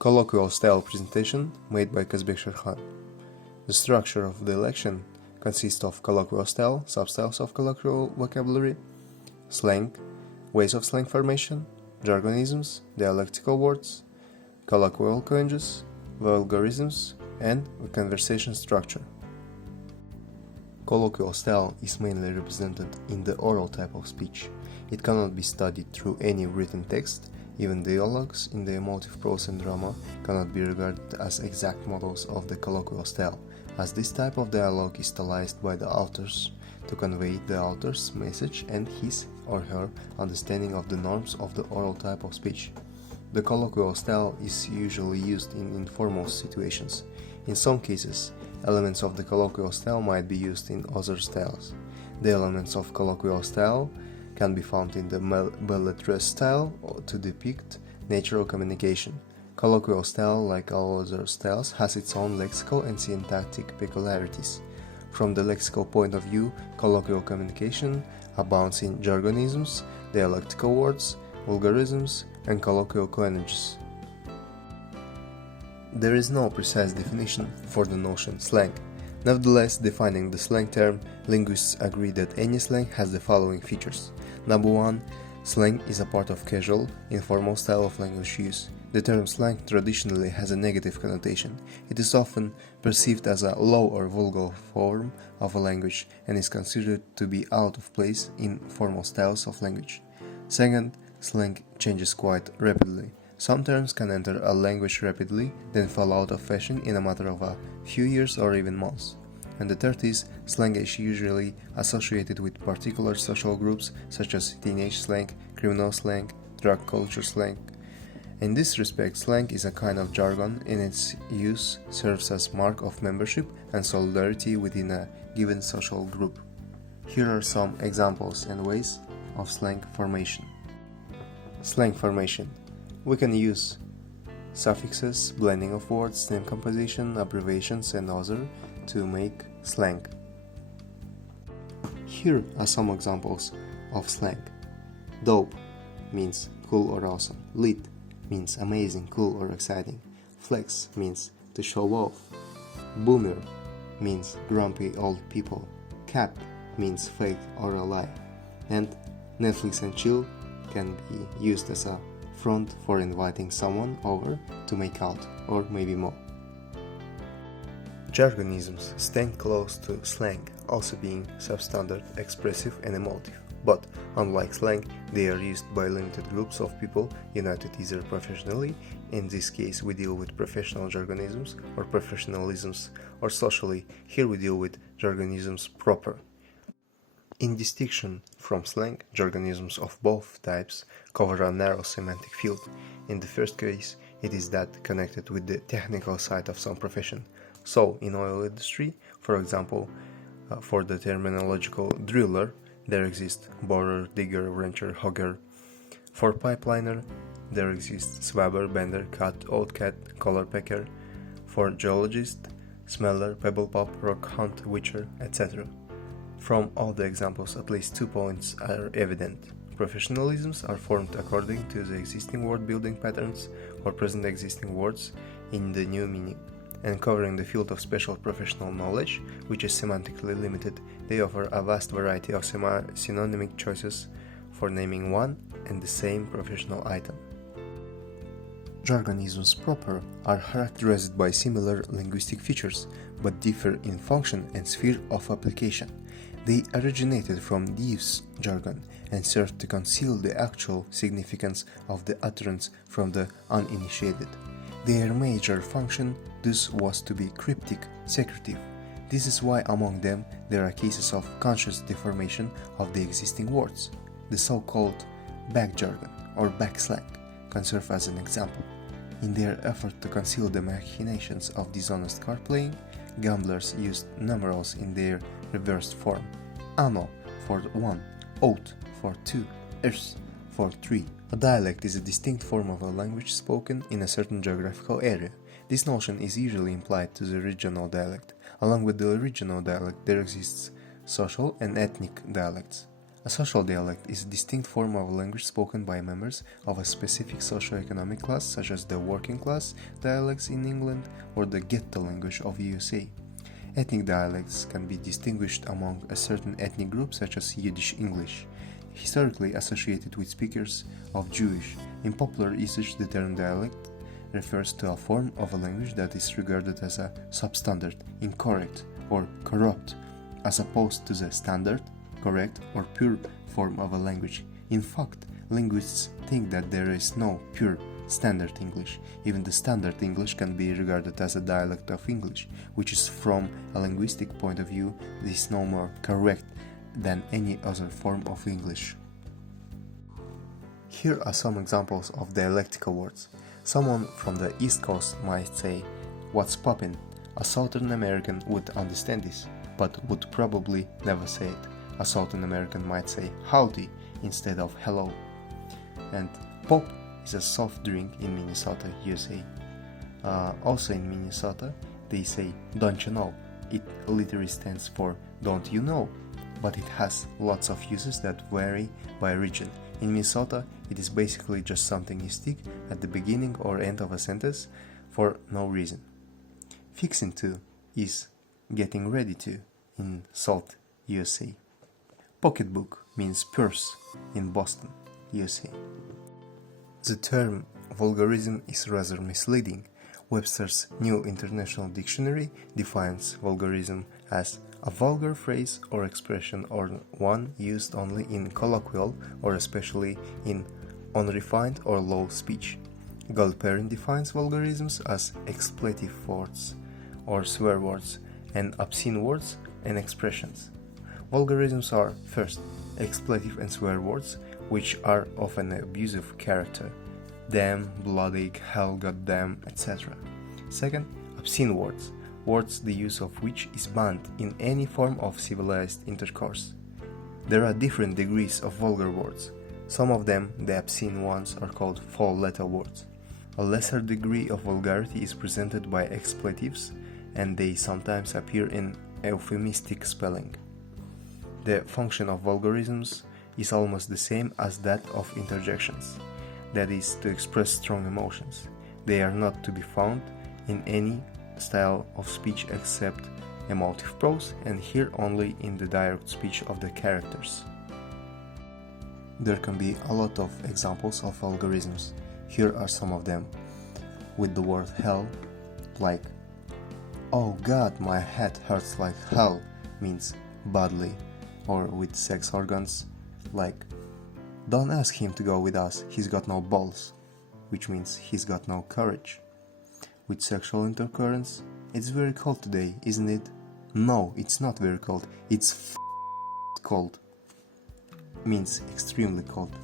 Colloquial style presentation made by Kazbek Sherkhan. The structure of the lection consists of colloquial style, substyles of colloquial vocabulary, slang, ways of slang formation, jargonisms, dialectical words, colloquial changes, vulgarisms, and the conversation structure. Colloquial style is mainly represented in the oral type of speech. It cannot be studied through any written text. Even dialogues in the emotive prose and drama cannot be regarded as exact models of the colloquial style, as this type of dialogue is stylized by the authors to convey the author's message and his or her understanding of the norms of the oral type of speech. The colloquial style is usually used in informal situations. In some cases, elements of the colloquial style might be used in other styles. The elements of colloquial style can be found in the belletristic style to depict natural communication. Colloquial style, like all other styles, has its own lexical and syntactic peculiarities. From the lexical point of view, colloquial communication abounds in jargonisms, dialectical words, vulgarisms, and colloquial coinages. There is no precise definition for the notion slang. Nevertheless, defining the slang term, linguists agree that any slang has the following features. Number 1. Slang is a part of casual, informal style of language use. The term slang traditionally has a negative connotation. It is often perceived as a low or vulgar form of a language and is considered to be out of place in formal styles of language. Second, slang changes quite rapidly. Some terms can enter a language rapidly, then fall out of fashion in a matter of a few years or even months. And the third is, slang is usually associated with particular social groups such as teenage slang, criminal slang, drug culture slang. In this respect, slang is a kind of jargon and its use serves as mark of membership and solidarity within a given social group. Here are some examples and ways of slang formation. Slang formation. We can use suffixes, blending of words, name composition, abbreviations, and other to make slang. Here are some examples of slang. Dope means cool or awesome. Lit means amazing, cool, or exciting. Flex means to show off. Boomer means grumpy old people. Cap means fake or a lie. And Netflix and chill can be used as a front for inviting someone over to make out, or maybe more. Jargonisms stand close to slang, also being substandard, expressive, and emotive. But, unlike slang, they are used by limited groups of people united either professionally, in this case we deal with professional jargonisms, or professionalisms, or socially, here we deal with jargonisms proper. In distinction from slang, jargonisms of both types cover a narrow semantic field. In the first case, it is that connected with the technical side of some profession. So, in oil industry, for example, for the terminological driller, there exists borer, digger, wrencher, hogger. For pipeliner, there exists swabber, bender, cut, old cat, collar packer. For geologist, smeller, pebble pop, rock hunt, witcher, etc. From all the examples, at least 2 points are evident. Professionalisms are formed according to the existing word-building patterns or present existing words in the new meaning. And covering the field of special professional knowledge, which is semantically limited, they offer a vast variety of synonymic choices for naming one and the same professional item. Jargonisms proper are characterized by similar linguistic features, but differ in function and sphere of application. They originated from thieves' jargon and served to conceal the actual significance of the utterance from the uninitiated. Their major function thus was to be cryptic, secretive. This is why among them there are cases of conscious deformation of the existing words. The so-called back jargon or back slang can serve as an example. In their effort to conceal the machinations of dishonest card playing, gamblers used numerals in their reversed form. Anno for 1, oath for 2, ers for 3. A dialect is a distinct form of a language spoken in a certain geographical area. This notion is usually implied to the regional dialect. Along with the regional dialect, there exists social and ethnic dialects. A social dialect is a distinct form of language spoken by members of a specific socio-economic class, such as the working class dialects in England or the ghetto language of USA. Ethnic dialects can be distinguished among a certain ethnic group, such as Yiddish English, historically associated with speakers of Jewish. In popular usage, the term dialect refers to a form of a language that is regarded as a substandard, incorrect, or corrupt, as opposed to the standard, correct, or pure form of a language. In fact, linguists think that there is no pure standard English. Even the standard English can be regarded as a dialect of English, which is, from a linguistic point of view, is no more correct than any other form of English. Here are some examples of dialectical words. Someone from the East Coast might say, "What's poppin'?" A Southern American would understand this, but would probably never say it. A Southern American might say howdy instead of hello. And pop is a soft drink in Minnesota, USA. Also in Minnesota, they say "don't you know." It literally stands for "don't you know," but it has lots of uses that vary by region. In Minnesota, it is basically just something you stick at the beginning or end of a sentence for no reason. Fixin' to is getting ready to in Salt, USA. Pocketbook means purse in Boston, USA. The term vulgarism is rather misleading. Webster's New International Dictionary defines vulgarism as a vulgar phrase or expression, or one used only in colloquial or especially in unrefined or low speech. Galperin defines vulgarisms as expletive words or swear words and obscene words and expressions. Vulgarisms are, first, expletive and swear words, which are of an abusive character: damn, bloody, hell, goddamn, etc. Second, obscene words, words the use of which is banned in any form of civilized intercourse. There are different degrees of vulgar words. Some of them, the obscene ones, are called foul-letter words. A lesser degree of vulgarity is presented by expletives, and they sometimes appear in euphemistic spelling. The function of vulgarisms is almost the same as that of interjections, that is, to express strong emotions. They are not to be found in any style of speech except emotive prose, and here only in the direct speech of the characters. There can be a lot of examples of vulgarisms. Here are some of them. With the word hell, like "Oh God, my head hurts like hell" means badly. Or with sex organs, like "Don't ask him to go with us, he's got no balls," which means he's got no courage. With sexual intercourse, "It's very cold today, isn't it?" No, it's not very cold, it's cold. Means extremely cold.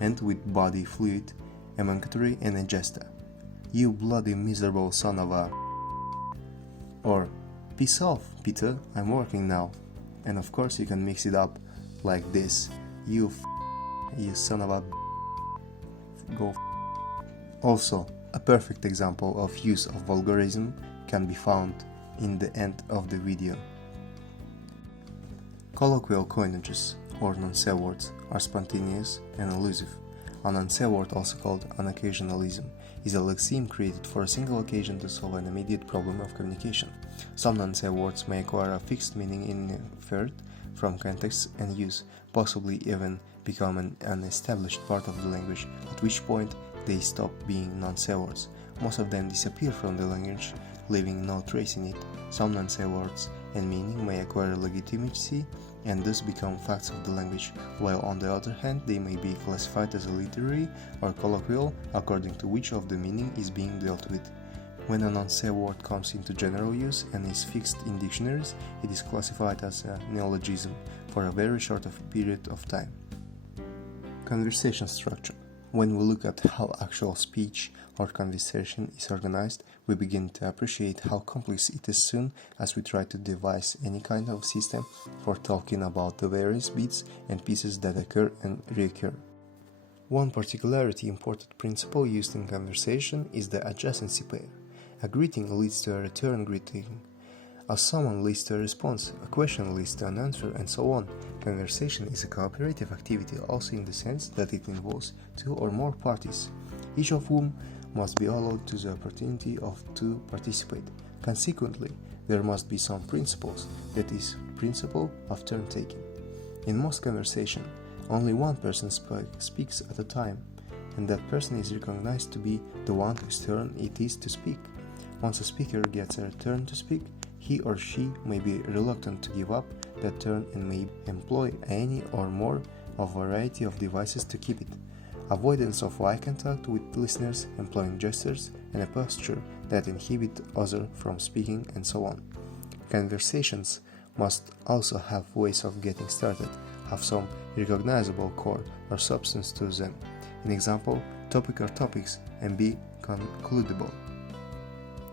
And with body fluid, emuncatory and egesta: "You bloody miserable son of a..." Or "Piss off, Peter, I'm working now." And of course you can mix it up like this: "You son of a go." Also, a perfect example of use of vulgarism can be found in the end of the video. Colloquial coinages, or non-se words, are spontaneous and elusive. A non-se word, also called an occasionalism, is a lexeme created for a single occasion to solve an immediate problem of communication. Some non-se words may acquire a fixed meaning inferred from context and use, possibly even become an established part of the language, at which point they stop being non-se words. Most of them disappear from the language, leaving no trace in it. Some non-se words and meaning may acquire legitimacy and thus become facts of the language, while on the other hand they may be classified as a literary or colloquial, according to which of the meaning is being dealt with. When a non-se word comes into general use and is fixed in dictionaries, it is classified as a neologism for a very short period of time. Conversation structure. When we look at how actual speech or conversation is organized, we begin to appreciate how complex it is soon as we try to devise any kind of system for talking about the various bits and pieces that occur and reoccur. One particularly important principle used in conversation is the adjacency pair. A greeting leads to a return greeting. A summon leads to a response, a question leads to an answer, and so on. Conversation is a cooperative activity also in the sense that it involves two or more parties, each of whom must be allowed to the opportunity to participate. Consequently, there must be some principles, that is, principle of turn-taking. In most conversation, only one person speaks at a time, and that person is recognized to be the one whose turn it is to speak. Once a speaker gets a turn to speak, he or she may be reluctant to give up that turn and may employ any or more of a variety of devices to keep it. Avoidance of eye contact with listeners, employing gestures, and a posture that inhibit others from speaking, and so on. Conversations must also have ways of getting started, have some recognizable core or substance to them. An example, topic or topics, and be concludable.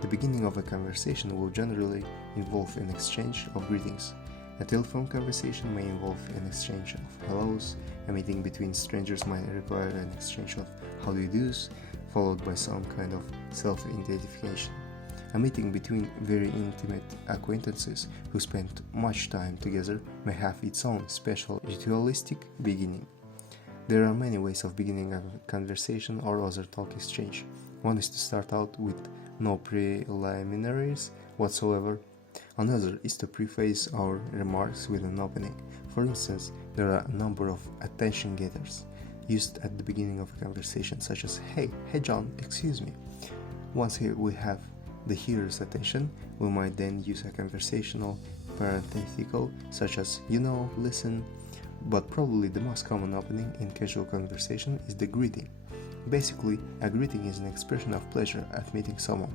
The beginning of a conversation will generally involve an exchange of greetings. A telephone conversation may involve an exchange of hellos. A meeting between strangers might require an exchange of how do you do's, followed by some kind of self-identification. A meeting between very intimate acquaintances who spend much time together may have its own special ritualistic beginning. There are many ways of beginning a conversation or other talk exchange. One is to start out with no preliminaries whatsoever. Another is to preface our remarks with an opening. For instance, there are a number of attention getters used at the beginning of a conversation, such as hey John, excuse me. Once we have the hearer's attention, we might then use a conversational parenthetical such as listen, but probably the most common opening in casual conversation is the greeting. Basically, a greeting is an expression of pleasure at meeting someone.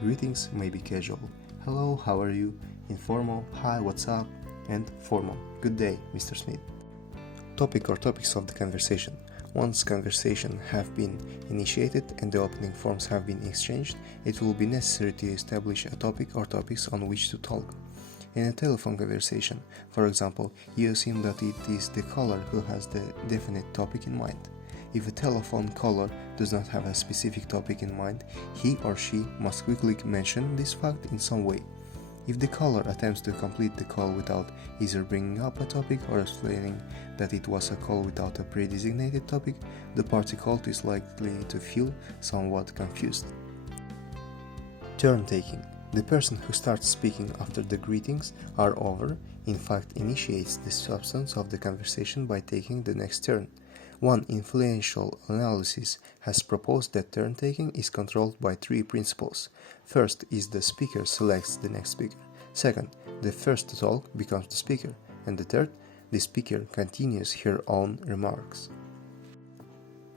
Greetings may be casual, hello, how are you, informal, hi, what's up, and formal, good day, Mr. Smith. Topic or topics of the conversation. Once conversation have been initiated and the opening forms have been exchanged, it will be necessary to establish a topic or topics on which to talk. In a telephone conversation, for example, you assume that it is the caller who has the definite topic in mind. If a telephone caller does not have a specific topic in mind, he or she must quickly mention this fact in some way. If the caller attempts to complete the call without either bringing up a topic or explaining that it was a call without a pre-designated topic, the party called is likely to feel somewhat confused. Turn-taking. The person who starts speaking after the greetings are over, in fact, initiates the substance of the conversation by taking the next turn. One influential analysis has proposed that turn-taking is controlled by three principles. First is the speaker selects the next speaker. Second, the first to talk becomes the speaker. And the third, the speaker continues her own remarks.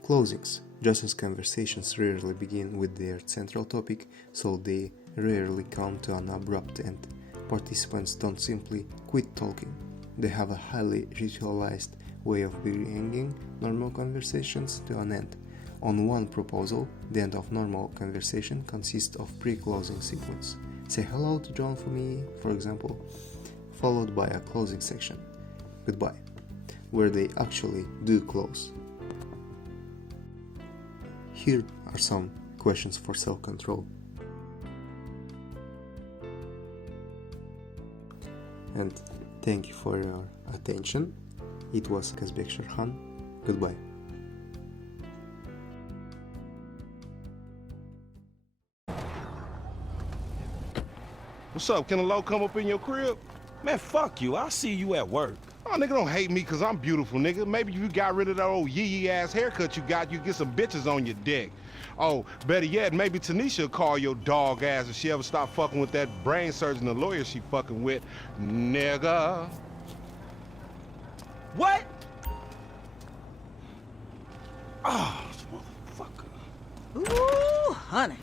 Closings. Just as conversations rarely begin with their central topic, so they rarely come to an abrupt end. Participants don't simply quit talking. They have a highly ritualized way of bringing normal conversations to an end. On one proposal, the end of normal conversation consists of pre-closing sequence. Say hello to John for me, for example, followed by a closing section, goodbye, where they actually do close. Here are some questions for self-control. And thank you for your attention. It was Kazbek Sherkhan. Goodbye. What's up? Can a low come up in your crib? Man, fuck you. I'll see you at work. Oh, nigga, don't hate me because I'm beautiful, nigga. Maybe if you got rid of that old yee-yee ass haircut you got, you get some bitches on your dick. Oh, better yet, maybe Tanisha will call your dog ass if she ever stop fucking with that brain surgeon, the lawyer she fucking with. Nigga. What? Oh, motherfucker. Ooh, honey.